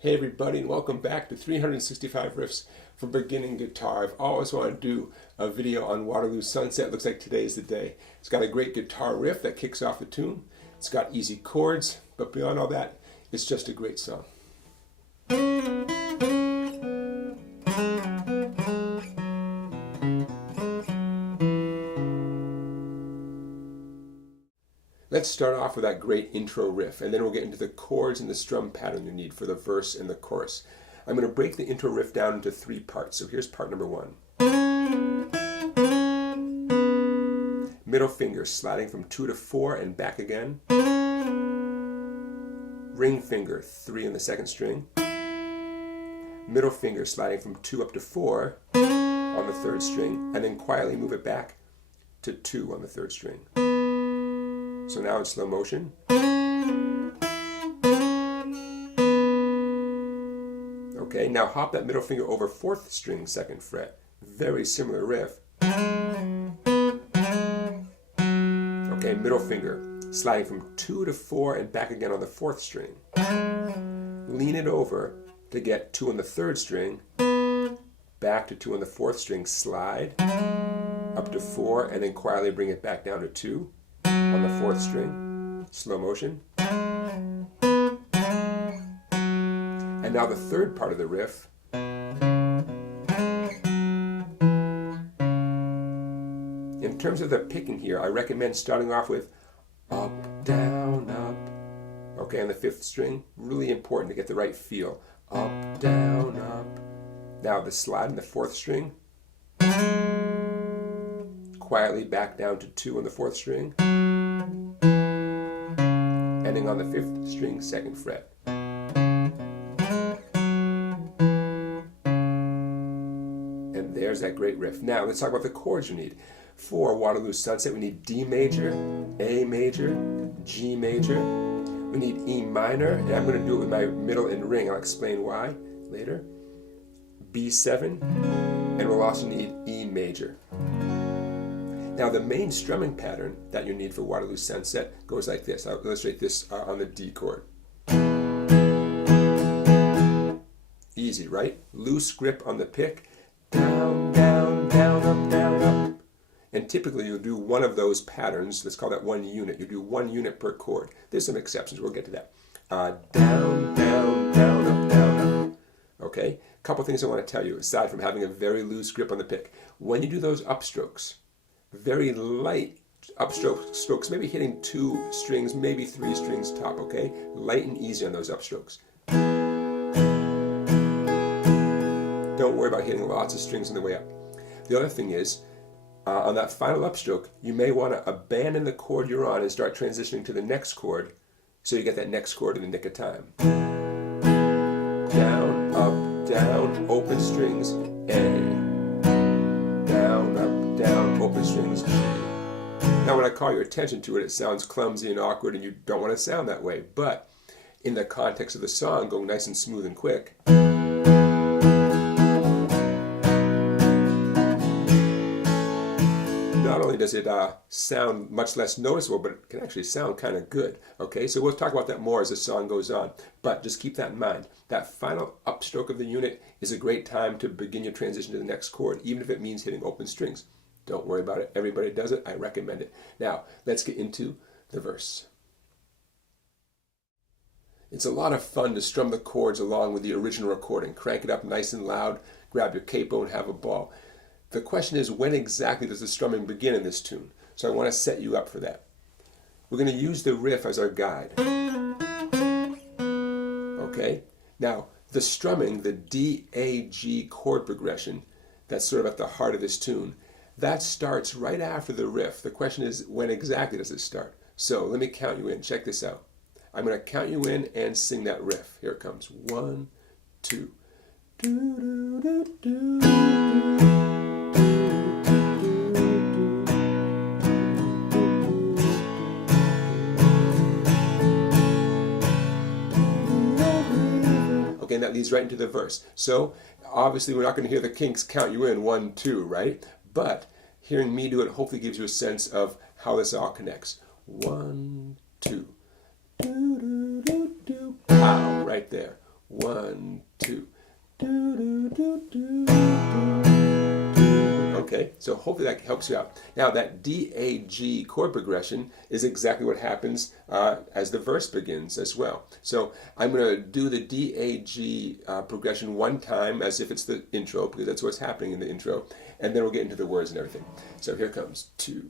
Hey everybody, and welcome back to 365 Riffs for Beginning Guitar. I've always wanted to do a video on Waterloo Sunset. Looks like today's the day. It's got a great guitar riff that kicks off the tune. It's got easy chords, but beyond all that, it's just a great song. Let's start off with that great intro riff, and then we'll get into the chords and the strum pattern you need for the verse and the chorus. I'm going to break the intro riff down into 3 parts. So here's part number 1. Middle finger sliding from 2 to 4 and back again. Ring finger 3 on the 2nd string. Middle finger sliding from 2 up to 4 on the 3rd string, and then quietly move it back to 2 on the 3rd string. So now in slow motion. Okay, now hop that middle finger over 4th string, 2nd fret. Very similar riff. Okay, middle finger sliding from 2 to 4 and back again on the 4th string. Lean it over to get 2 on the 3rd string, back to 2 on the 4th string, slide up to 4, and then quietly bring it back down to 2. On the 4th string, slow motion. And now the 3rd part of the riff. In terms of the picking here, I recommend starting off with up, down, up. Okay, on the 5th string, really important to get the right feel. Up, down, up. Now the slide on the 4th string. Quietly back down to 2 on the 4th string. Ending on the 5th string, 2nd fret. And there's that great riff. Now let's talk about the chords you need. For Waterloo Sunset, we need D major, A major, G major. We need E minor, and I'm going to do it with my middle and ring. I'll explain why later. B7, and we'll also need E major. Now the main strumming pattern that you need for Waterloo Sunset goes like this. I'll illustrate this on the D chord. Easy, right? Loose grip on the pick. Down, down, down, up, down, up. And typically you'll do one of those patterns. Let's call that one unit. You do 1 unit per chord. There's some exceptions. We'll get to that. Down, down, down, up, down, up. Okay? A couple things I want to tell you aside from having a very loose grip on the pick. When you do those upstrokes, very light upstroke strokes, maybe hitting 2 strings, maybe 3 strings top, okay? Light and easy on those upstrokes. Don't worry about hitting lots of strings on the way up. The other thing is, on that final upstroke, you may want to abandon the chord you're on and start transitioning to the next chord so you get that next chord in the nick of time. Down, up, down, open strings, A. Down, up, down, open strings, G. Now when I call your attention to it, it sounds clumsy and awkward and you don't want to sound that way. But in the context of the song, going nice and smooth and quick, not only does it sound much less noticeable, but it can actually sound kind of good. Okay, so we'll talk about that more as the song goes on. But just keep that in mind. That final upstroke of the unit is a great time to begin your transition to the next chord, even if it means hitting open strings. Don't worry about it. Everybody does it. I recommend it. Now, let's get into the verse. It's a lot of fun to strum the chords along with the original recording. Crank it up nice and loud, grab your capo and have a ball. The question is, when exactly does the strumming begin in this tune? So I want to set you up for that. We're going to use the riff as our guide. Okay? Now, the strumming, the D-A-G chord progression, that's sort of at the heart of this tune, that starts right after the riff. The question is, when exactly does it start? So let me count you in. Check this out. I'm going to count you in and sing that riff. Here it comes. 1, 2. Okay, and that leads right into the verse. So obviously we're not going to hear the Kinks count you in 1, 2, right? But hearing me do it hopefully gives you a sense of how this all connects. 1, 2. Pow, right there. 1, 2. Okay, so hopefully that helps you out. Now that D, A, G chord progression is exactly what happens as the verse begins as well. So I'm going to do the D, A, G progression one time as if it's the intro, because that's what's happening in the intro, and then we'll get into the words and everything. So here comes 2.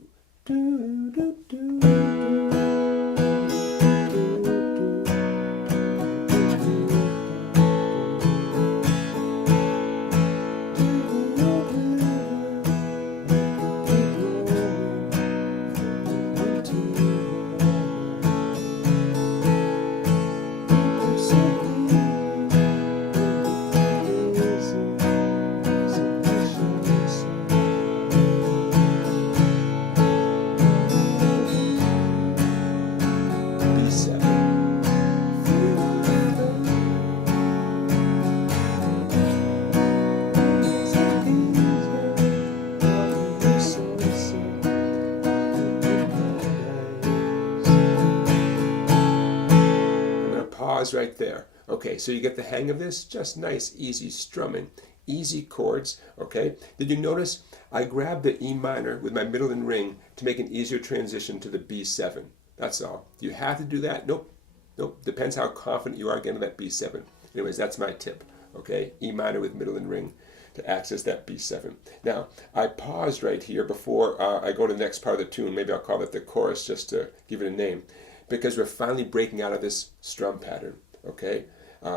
Pause right there. Okay, so you get the hang of this. Just nice, easy strumming. Easy chords, okay? Did you notice I grabbed the E minor with my middle and ring to make an easier transition to the B7? That's all. Do you have to do that? Nope. Nope. Depends how confident you are getting that B7. Anyways, that's my tip, okay? E minor with middle and ring to access that B7. Now, I paused right here before I go to the next part of the tune. Maybe I'll call it the chorus just to give it a name, because we're finally breaking out of this strum pattern, okay?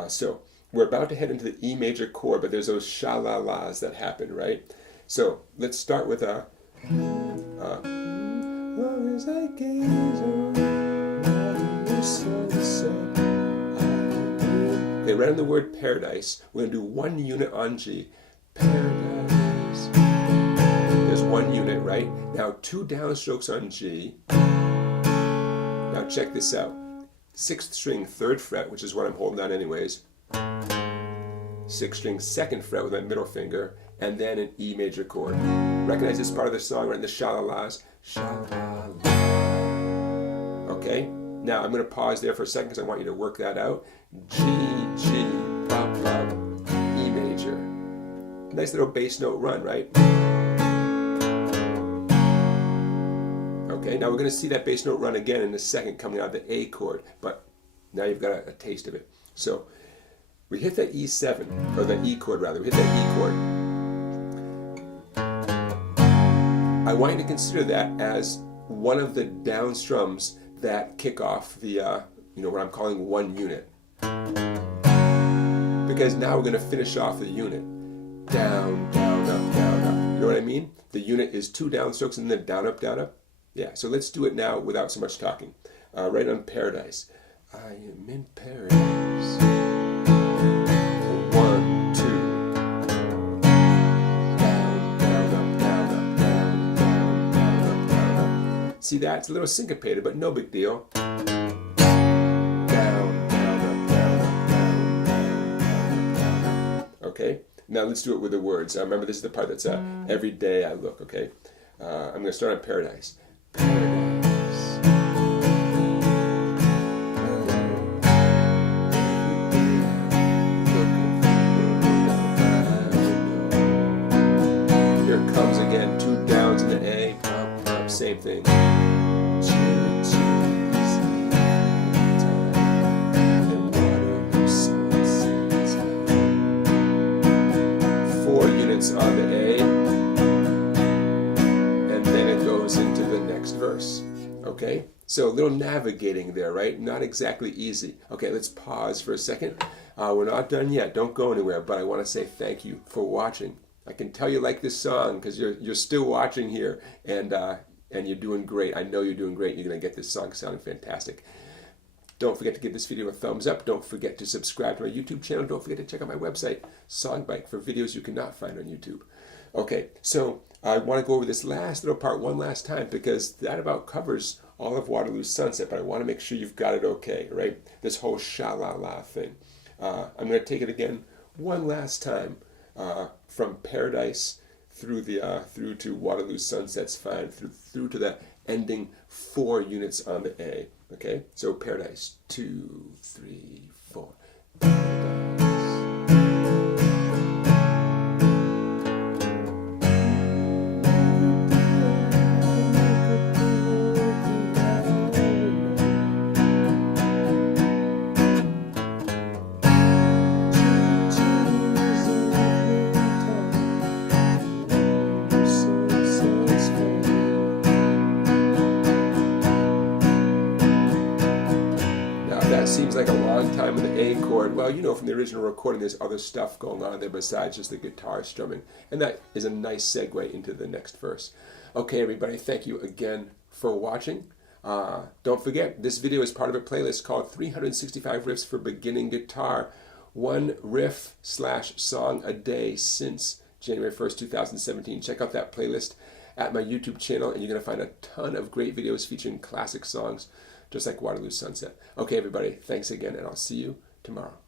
So we're about to head into the E major chord, but there's those sha-la-las that happen, right? So let's start with a long as I gaze on Waterloo Sunset. Okay, right on the word paradise, we're gonna do one unit on G. Paradise. There's one unit, right? Now 2 downstrokes on G. Now check this out. 6th string, 3rd fret, which is what I'm holding on anyways. 6th string, 2nd fret with my middle finger, and then an E major chord. Recognize this part of the song, right in the sha-la-las. Sha-la-la. Okay? Now I'm going to pause there for a second because I want you to work that out. G, G, ba, ba, E major. Nice little bass note run, right? Okay, now we're going to see that bass note run again in a second coming out of the A chord, but now you've got a taste of it. So we hit that E7, or the E chord rather, we hit that E chord. I want you to consider that as one of the down strums that kick off the, what I'm calling one unit. Because now we're going to finish off the unit. Down, down, up, down, up. You know what I mean? The unit is 2 downstrokes and then down, up, down, up. Yeah, so let's do it now without so much talking. Right on Paradise. I am in paradise. 1, 2. Down, down, up, down, up, down, down, down, up, down, up. See that? It's a little syncopated, but no big deal. Down, down, up, down, up, down, down, down, down, up. Okay? Now let's do it with the words. Remember, this is the part that's every day I look, okay? I'm going to start on Paradise. Paradise. Here it comes again, 2 downs in the A, up, up, same thing. On the A, and then it goes into the next verse. Okay, so a little navigating there, right? Not exactly easy. Okay, let's pause for a second. We're not done yet. Don't go anywhere, but I want to say thank you for watching. I can tell you like this song because you're still watching here, and you're doing great. I know you're doing great. You're going to get this song sounding fantastic. Don't forget to give this video a thumbs up. Don't forget to subscribe to my YouTube channel. Don't forget to check out my website, Songbike, for videos you cannot find on YouTube. Okay, so I want to go over this last little part one last time because that about covers all of Waterloo Sunset, but I want to make sure you've got it okay, right? This whole sha-la-la thing. I'm going to take it again one last time from Paradise through to Waterloo Sunset's Fine, through to the ending 4 units on the A. Okay, so Paradise, 2, 3, 4. That seems like a long time in the A chord. Well, you know from the original recording there's other stuff going on there besides just the guitar strumming. And that is a nice segue into the next verse. Okay, everybody, thank you again for watching. Don't forget, this video is part of a playlist called 365 Riffs for Beginning Guitar. One riff/song a day since January 1st, 2017. Check out that playlist at my YouTube channel, and you're going to find a ton of great videos featuring classic songs, just like Waterloo Sunset. Okay, everybody, thanks again, and I'll see you tomorrow.